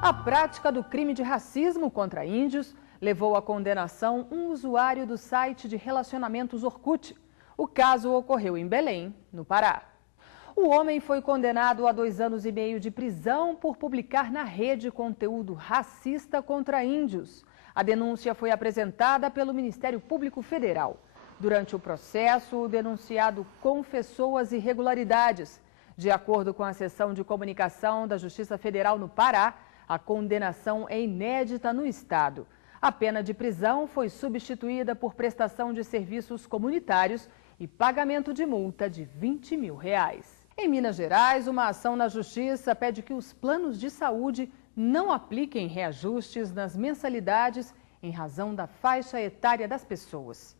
A prática do crime de racismo contra índios levou à condenação um usuário do site de relacionamentos Orkut. O caso ocorreu em Belém, no Pará. O homem foi condenado a 2 anos e meio de prisão por publicar na rede conteúdo racista contra índios. A denúncia foi apresentada pelo Ministério Público Federal. Durante o processo, o denunciado confessou as irregularidades. De acordo com a Seção de Comunicação da Justiça Federal no Pará, a condenação é inédita no estado. A pena de prisão foi substituída por prestação de serviços comunitários e pagamento de multa de R$20 mil. Em Minas Gerais, uma ação na Justiça pede que os planos de saúde não apliquem reajustes nas mensalidades em razão da faixa etária das pessoas.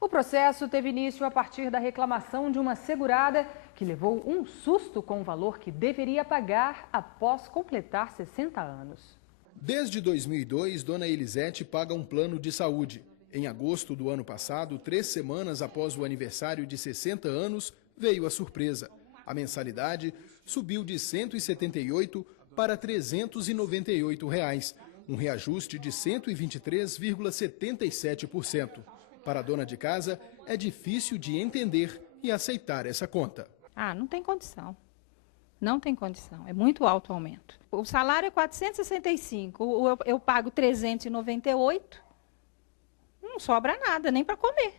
O processo teve início a partir da reclamação de uma segurada que levou um susto com o valor que deveria pagar após completar 60 anos. Desde 2002, Dona Elisete paga um plano de saúde. Em agosto do ano passado, 3 semanas após o aniversário de 60 anos, veio a surpresa. A mensalidade subiu de R$ 178 para R$ 398, um reajuste de 123,77%. Para a dona de casa, é difícil de entender e aceitar essa conta. Não tem condição. Não tem condição. É muito alto o aumento. O salário é 465, eu pago 398, não sobra nada, nem para comer,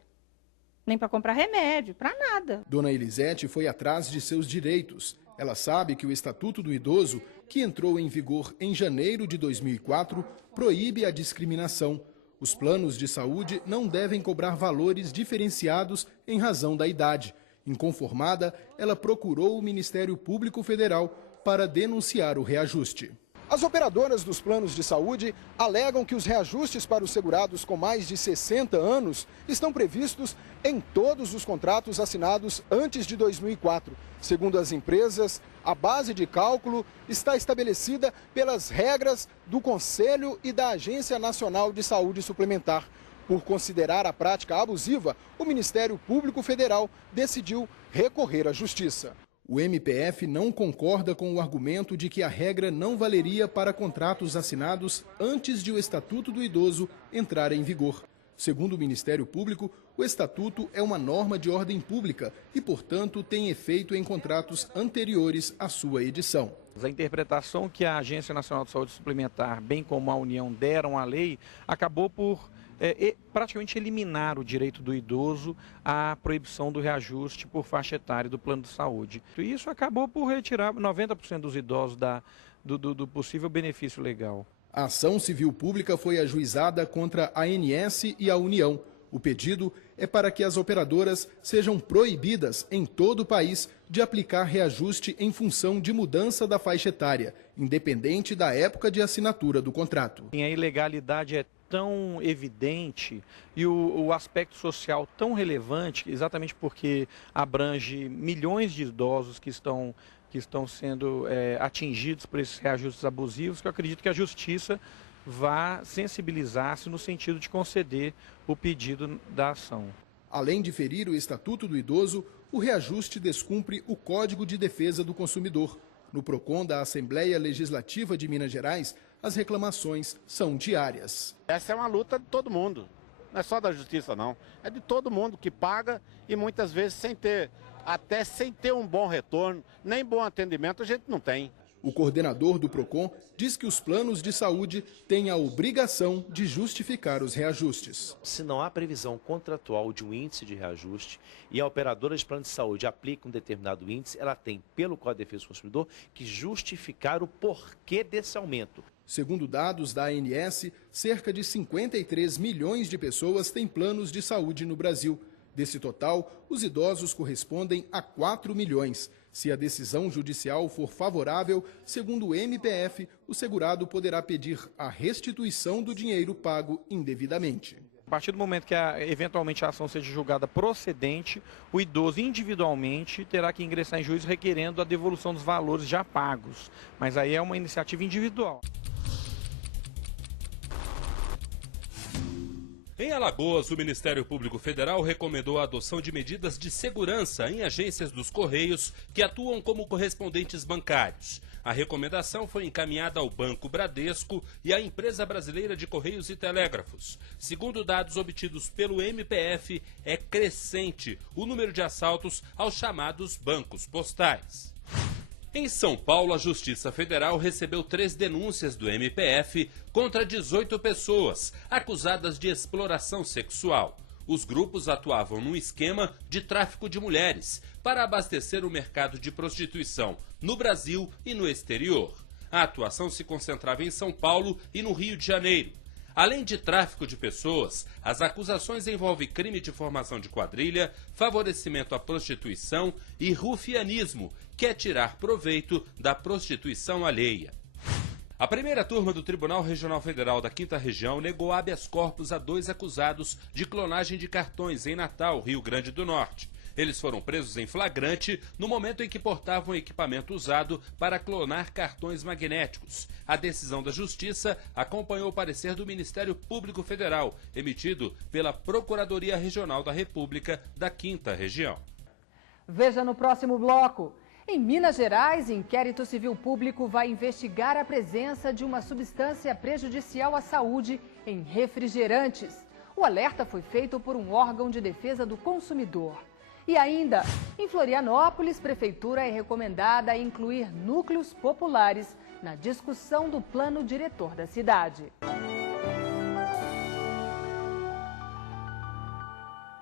nem para comprar remédio, para nada. Dona Elisete foi atrás de seus direitos. Ela sabe que o Estatuto do Idoso, que entrou em vigor em janeiro de 2004, proíbe a discriminação. Os planos de saúde não devem cobrar valores diferenciados em razão da idade. Inconformada, ela procurou o Ministério Público Federal para denunciar o reajuste. As operadoras dos planos de saúde alegam que os reajustes para os segurados com mais de 60 anos estão previstos em todos os contratos assinados antes de 2004. Segundo as empresas, a base de cálculo está estabelecida pelas regras do Conselho e da Agência Nacional de Saúde Suplementar. Por considerar a prática abusiva, o Ministério Público Federal decidiu recorrer à Justiça. O MPF não concorda com o argumento de que a regra não valeria para contratos assinados antes de o Estatuto do Idoso entrar em vigor. Segundo o Ministério Público, o Estatuto é uma norma de ordem pública e, portanto, tem efeito em contratos anteriores à sua edição. A interpretação que a Agência Nacional de Saúde Suplementar, bem como a União, deram à lei, acabou por praticamente eliminar o direito do idoso à proibição do reajuste por faixa etária do plano de saúde. E isso acabou por retirar 90% dos idosos do possível benefício legal. A ação civil pública foi ajuizada contra a ANS e a União. O pedido é para que as operadoras sejam proibidas em todo o país de aplicar reajuste em função de mudança da faixa etária, independente da época de assinatura do contrato. A ilegalidade é tão evidente e o aspecto social tão relevante, exatamente porque abrange milhões de idosos que estão sendo atingidos por esses reajustes abusivos, que eu acredito que a Justiça vá sensibilizar-se no sentido de conceder o pedido da ação. Além de ferir o Estatuto do Idoso, o reajuste descumpre o Código de Defesa do Consumidor. No PROCON da Assembleia Legislativa de Minas Gerais, as reclamações são diárias. Essa é uma luta de todo mundo, não é só da Justiça não, é de todo mundo que paga e muitas vezes sem ter um bom retorno, nem bom atendimento a gente não tem. O coordenador do PROCON diz que os planos de saúde têm a obrigação de justificar os reajustes. Se não há previsão contratual de um índice de reajuste e a operadora de plano de saúde aplica um determinado índice, ela tem, pelo Código de Defesa do Consumidor, que justificar o porquê desse aumento. Segundo dados da ANS, cerca de 53 milhões de pessoas têm planos de saúde no Brasil. Desse total, os idosos correspondem a 4 milhões. Se a decisão judicial for favorável, segundo o MPF, o segurado poderá pedir a restituição do dinheiro pago indevidamente. A partir do momento que eventualmente a ação seja julgada procedente, o idoso individualmente terá que ingressar em juízo requerendo a devolução dos valores já pagos. Mas aí é uma iniciativa individual. Em Alagoas, o Ministério Público Federal recomendou a adoção de medidas de segurança em agências dos Correios que atuam como correspondentes bancários. A recomendação foi encaminhada ao Banco Bradesco e à Empresa Brasileira de Correios e Telégrafos. Segundo dados obtidos pelo MPF, é crescente o número de assaltos aos chamados bancos postais. Em São Paulo, a Justiça Federal recebeu 3 denúncias do MPF contra 18 pessoas acusadas de exploração sexual. Os grupos atuavam num esquema de tráfico de mulheres para abastecer o mercado de prostituição no Brasil e no exterior. A atuação se concentrava em São Paulo e no Rio de Janeiro. Além de tráfico de pessoas, as acusações envolvem crime de formação de quadrilha, favorecimento à prostituição e rufianismo, que é tirar proveito da prostituição alheia. A primeira turma do Tribunal Regional Federal da 5ª Região negou habeas corpus a 2 acusados de clonagem de cartões em Natal, Rio Grande do Norte. Eles foram presos em flagrante no momento em que portavam equipamento usado para clonar cartões magnéticos. A decisão da Justiça acompanhou o parecer do Ministério Público Federal, emitido pela Procuradoria Regional da República da 5ª Região. Veja no próximo bloco. Em Minas Gerais, inquérito civil público vai investigar a presença de uma substância prejudicial à saúde em refrigerantes. O alerta foi feito por um órgão de defesa do consumidor. E ainda, em Florianópolis, prefeitura é recomendada a incluir núcleos populares na discussão do plano diretor da cidade.